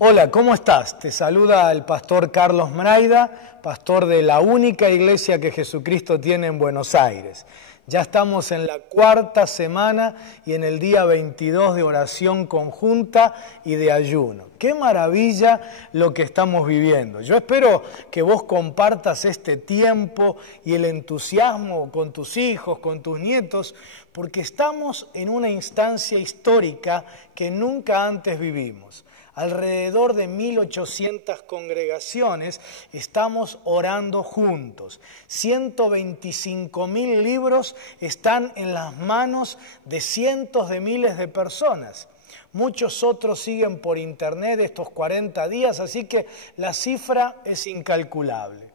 Hola, ¿cómo estás? Te saluda el pastor Carlos Mraida, pastor de la única iglesia que Jesucristo tiene en Buenos Aires. Ya estamos en la cuarta semana y en el día 22 de oración conjunta y de ayuno. ¡Qué maravilla lo que estamos viviendo! Yo espero que vos compartas este tiempo y el entusiasmo con tus hijos, con tus nietos, porque estamos en una instancia histórica que nunca antes vivimos. Alrededor de 1.800 congregaciones estamos orando juntos. 125.000 libros están en las manos de cientos de miles de personas. Muchos otros siguen por internet estos 40 días, así que la cifra es incalculable.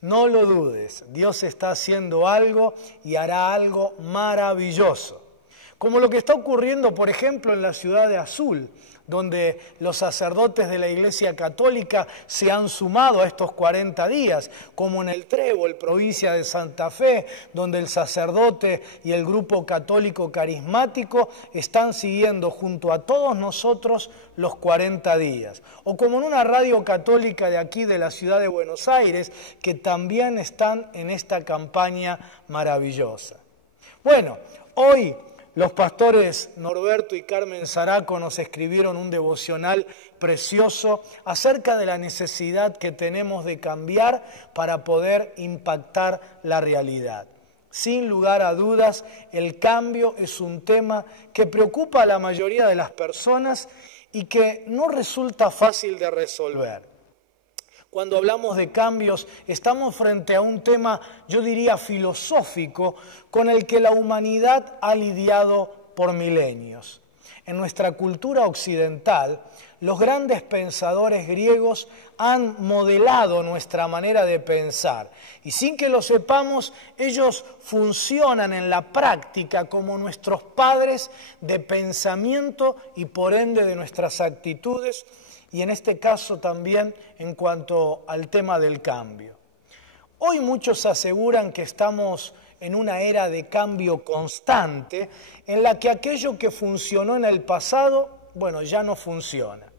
No lo dudes, Dios está haciendo algo y hará algo maravilloso. Como lo que está ocurriendo, por ejemplo, en la ciudad de Azul, donde los sacerdotes de la Iglesia Católica se han sumado a estos 40 días, como en el Trébol, provincia de Santa Fe, donde el sacerdote y el grupo católico carismático están siguiendo junto a todos nosotros los 40 días. O como en una radio católica de aquí de la ciudad de Buenos Aires, que también están en esta campaña maravillosa. Bueno, hoy los pastores Norberto y Carmen Zaraco nos escribieron un devocional precioso acerca de la necesidad que tenemos de cambiar para poder impactar la realidad. Sin lugar a dudas, el cambio es un tema que preocupa a la mayoría de las personas y que no resulta fácil de resolver. Cuando hablamos de cambios, estamos frente a un tema, yo diría, filosófico, con el que la humanidad ha lidiado por milenios. En nuestra cultura occidental, los grandes pensadores griegos han modelado nuestra manera de pensar. Y sin que lo sepamos, ellos funcionan en la práctica como nuestros padres de pensamiento y por ende de nuestras actitudes, y en este caso también en cuanto al tema del cambio. Hoy muchos aseguran que estamos en una era de cambio constante, en la que aquello que funcionó en el pasado, ya no funciona.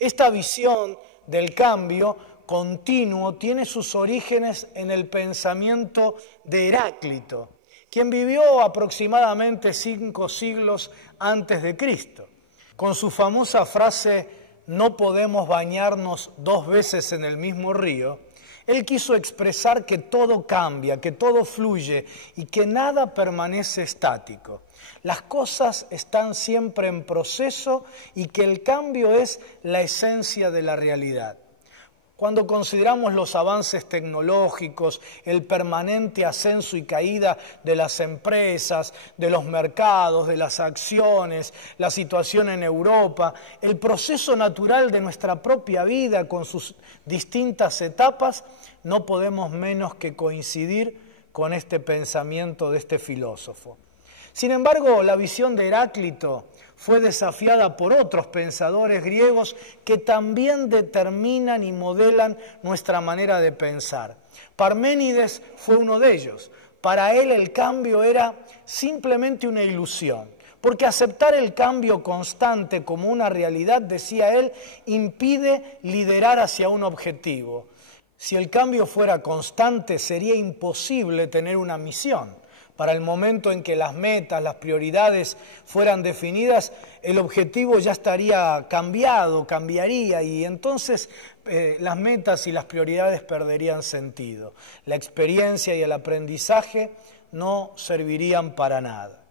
Esta visión del cambio continuo tiene sus orígenes en el pensamiento de Heráclito, quien vivió aproximadamente 5 siglos antes de Cristo, con su famosa frase: no podemos bañarnos 2 veces en el mismo río. Él quiso expresar que todo cambia, que todo fluye y que nada permanece estático. Las cosas están siempre en proceso y que el cambio es la esencia de la realidad. Cuando consideramos los avances tecnológicos, el permanente ascenso y caída de las empresas, de los mercados, de las acciones, la situación en Europa, el proceso natural de nuestra propia vida con sus distintas etapas, no podemos menos que coincidir con este pensamiento de este filósofo. Sin embargo, la visión de Heráclito fue desafiada por otros pensadores griegos que también determinan y modelan nuestra manera de pensar. Parménides fue uno de ellos. Para él el cambio era simplemente una ilusión, porque aceptar el cambio constante como una realidad, decía él, impide liderar hacia un objetivo. Si el cambio fuera constante, sería imposible tener una misión. Para el momento en que las metas, las prioridades fueran definidas, el objetivo ya estaría cambiaría y entonces las metas y las prioridades perderían sentido. La experiencia y el aprendizaje no servirían para nada.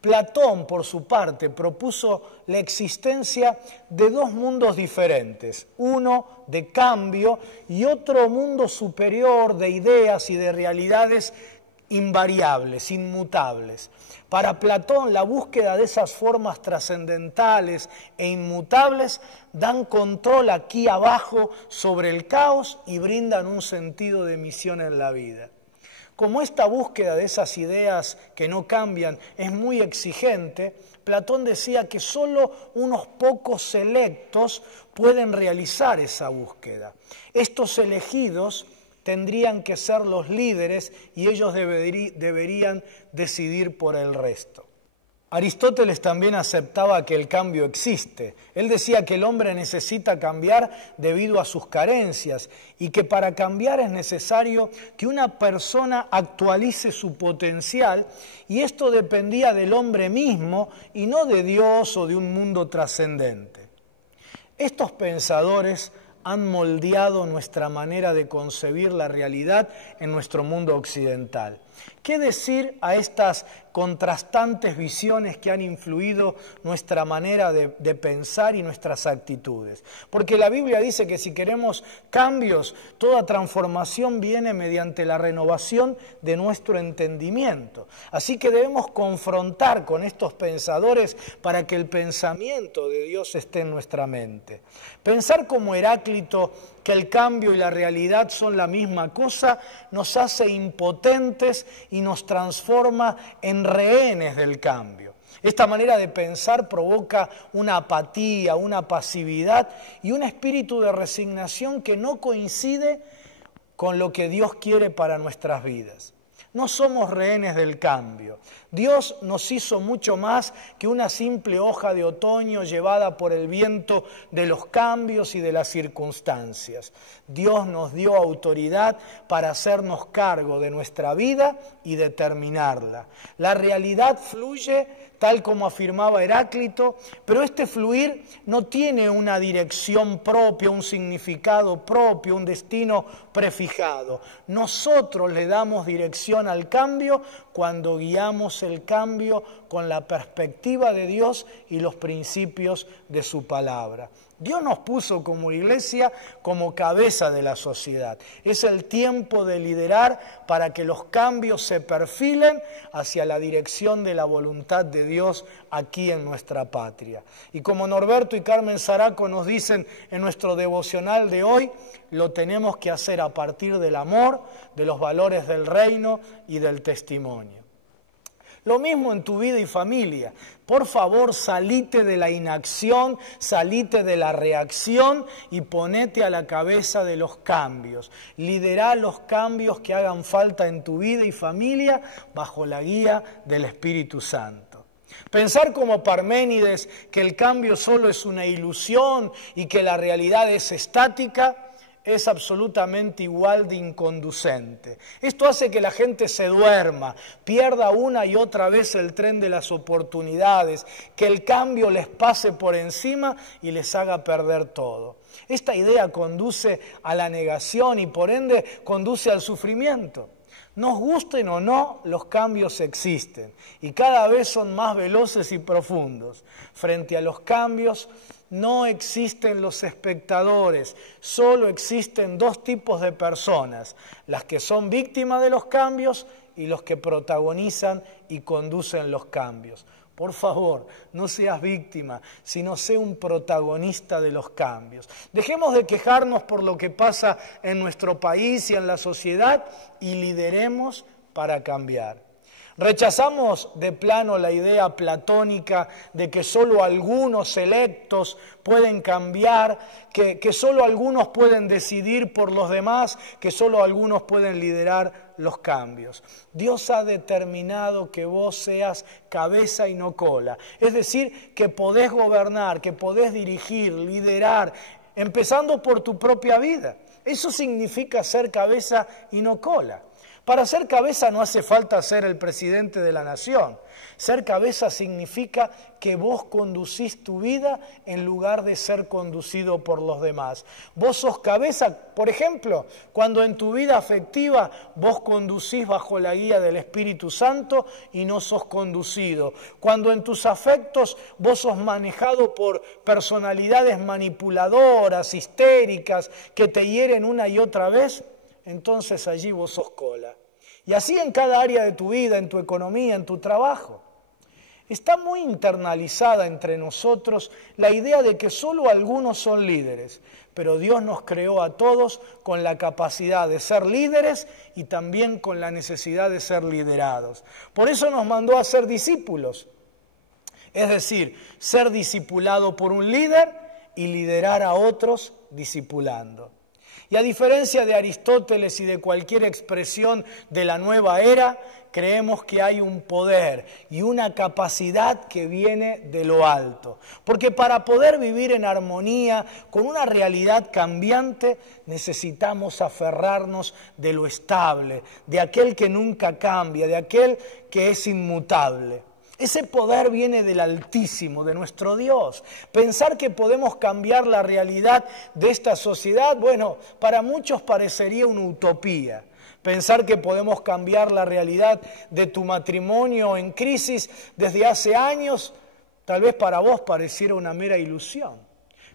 Platón, por su parte, propuso la existencia de 2 mundos diferentes, uno de cambio y otro mundo superior de ideas y de realidades invariables, inmutables. Para Platón, la búsqueda de esas formas trascendentales e inmutables dan control aquí abajo sobre el caos y brindan un sentido de misión en la vida. Como esta búsqueda de esas ideas que no cambian es muy exigente, Platón decía que solo unos pocos selectos pueden realizar esa búsqueda. Estos elegidos tendrían que ser los líderes y ellos deberían decidir por el resto. Aristóteles también aceptaba que el cambio existe. Él decía que el hombre necesita cambiar debido a sus carencias y que para cambiar es necesario que una persona actualice su potencial, y esto dependía del hombre mismo y no de Dios o de un mundo trascendente. Estos pensadores han moldeado nuestra manera de concebir la realidad en nuestro mundo occidental. ¿Qué decir a estas contrastantes visiones que han influido nuestra manera de pensar y nuestras actitudes? Porque la Biblia dice que si queremos cambios, toda transformación viene mediante la renovación de nuestro entendimiento. Así que debemos confrontar con estos pensadores para que el pensamiento de Dios esté en nuestra mente. Pensar como Heráclito que el cambio y la realidad son la misma cosa, nos hace impotentes y nos transforma en rehenes del cambio. Esta manera de pensar provoca una apatía, una pasividad y un espíritu de resignación que no coincide con lo que Dios quiere para nuestras vidas. No somos rehenes del cambio. Dios nos hizo mucho más que una simple hoja de otoño llevada por el viento de los cambios y de las circunstancias. Dios nos dio autoridad para hacernos cargo de nuestra vida y determinarla. La realidad fluye tal como afirmaba Heráclito, pero este fluir no tiene una dirección propia, un significado propio, un destino prefijado. Nosotros le damos dirección al cambio cuando guiamos el cambio con la perspectiva de Dios y los principios de su palabra. Dios nos puso como iglesia como cabeza de la sociedad. Es el tiempo de liderar para que los cambios se perfilen hacia la dirección de la voluntad de Dios aquí en nuestra patria. Y como Norberto y Carmen Zaraco nos dicen en nuestro devocional de hoy, lo tenemos que hacer a partir del amor, de los valores del reino y del testimonio. Lo mismo en tu vida y familia. Por favor, salite de la inacción, salite de la reacción y ponete a la cabeza de los cambios. Liderá los cambios que hagan falta en tu vida y familia bajo la guía del Espíritu Santo. Pensar como Parménides que el cambio solo es una ilusión y que la realidad es estática es absolutamente igual de inconducente. Esto hace que la gente se duerma, pierda una y otra vez el tren de las oportunidades, que el cambio les pase por encima y les haga perder todo. Esta idea conduce a la negación y por ende conduce al sufrimiento. Nos gusten o no, los cambios existen y cada vez son más veloces y profundos. Frente a los cambios no existen los espectadores, solo existen dos tipos de personas, las que son víctimas de los cambios y los que protagonizan y conducen los cambios. Por favor, no seas víctima, sino sé un protagonista de los cambios. Dejemos de quejarnos por lo que pasa en nuestro país y en la sociedad y lideremos para cambiar. Rechazamos de plano la idea platónica de que solo algunos selectos pueden cambiar, que solo algunos pueden decidir por los demás, que solo algunos pueden liderar los cambios. Dios ha determinado que vos seas cabeza y no cola. Es decir, que podés gobernar, que podés dirigir, liderar, empezando por tu propia vida. Eso significa ser cabeza y no cola. Para ser cabeza no hace falta ser el presidente de la nación. Ser cabeza significa que vos conducís tu vida en lugar de ser conducido por los demás. Vos sos cabeza, por ejemplo, cuando en tu vida afectiva vos conducís bajo la guía del Espíritu Santo y no sos conducido. Cuando en tus afectos vos sos manejado por personalidades manipuladoras, histéricas, que te hieren una y otra vez, entonces allí vos sos cola. Y así en cada área de tu vida, en tu economía, en tu trabajo. Está muy internalizada entre nosotros la idea de que solo algunos son líderes, pero Dios nos creó a todos con la capacidad de ser líderes y también con la necesidad de ser liderados. Por eso nos mandó a ser discípulos, es decir, ser discipulado por un líder y liderar a otros discipulando. Y a diferencia de Aristóteles y de cualquier expresión de la nueva era, creemos que hay un poder y una capacidad que viene de lo alto. Porque para poder vivir en armonía con una realidad cambiante, necesitamos aferrarnos de lo estable, de aquel que nunca cambia, de aquel que es inmutable. Ese poder viene del Altísimo, de nuestro Dios. Pensar que podemos cambiar la realidad de esta sociedad, bueno, para muchos parecería una utopía. Pensar que podemos cambiar la realidad de tu matrimonio en crisis desde hace años, tal vez para vos pareciera una mera ilusión.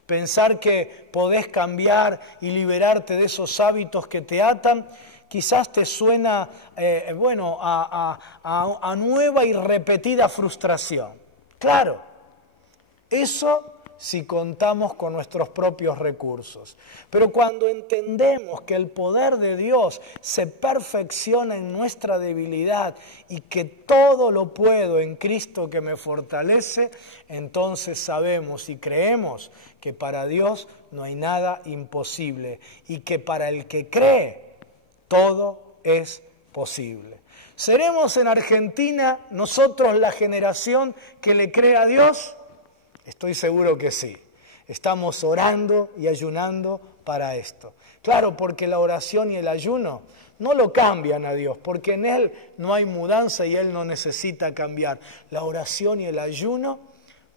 Pensar que podés cambiar y liberarte de esos hábitos que te atan, quizás te suena a nueva y repetida frustración. Claro, eso si contamos con nuestros propios recursos. Pero cuando entendemos que el poder de Dios se perfecciona en nuestra debilidad y que todo lo puedo en Cristo que me fortalece, entonces sabemos y creemos que para Dios no hay nada imposible y que para el que cree, todo es posible. ¿Seremos en Argentina nosotros la generación que le cree a Dios? Estoy seguro que sí. Estamos orando y ayunando para esto. Claro, porque la oración y el ayuno no lo cambian a Dios, porque en Él no hay mudanza y Él no necesita cambiar. La oración y el ayuno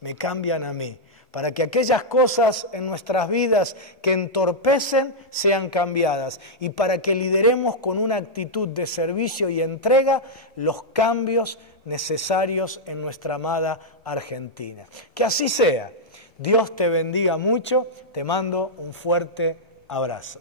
me cambian a mí, para que aquellas cosas en nuestras vidas que entorpecen sean cambiadas y para que lideremos con una actitud de servicio y entrega los cambios necesarios en nuestra amada Argentina. Que así sea. Dios te bendiga mucho. Te mando un fuerte abrazo.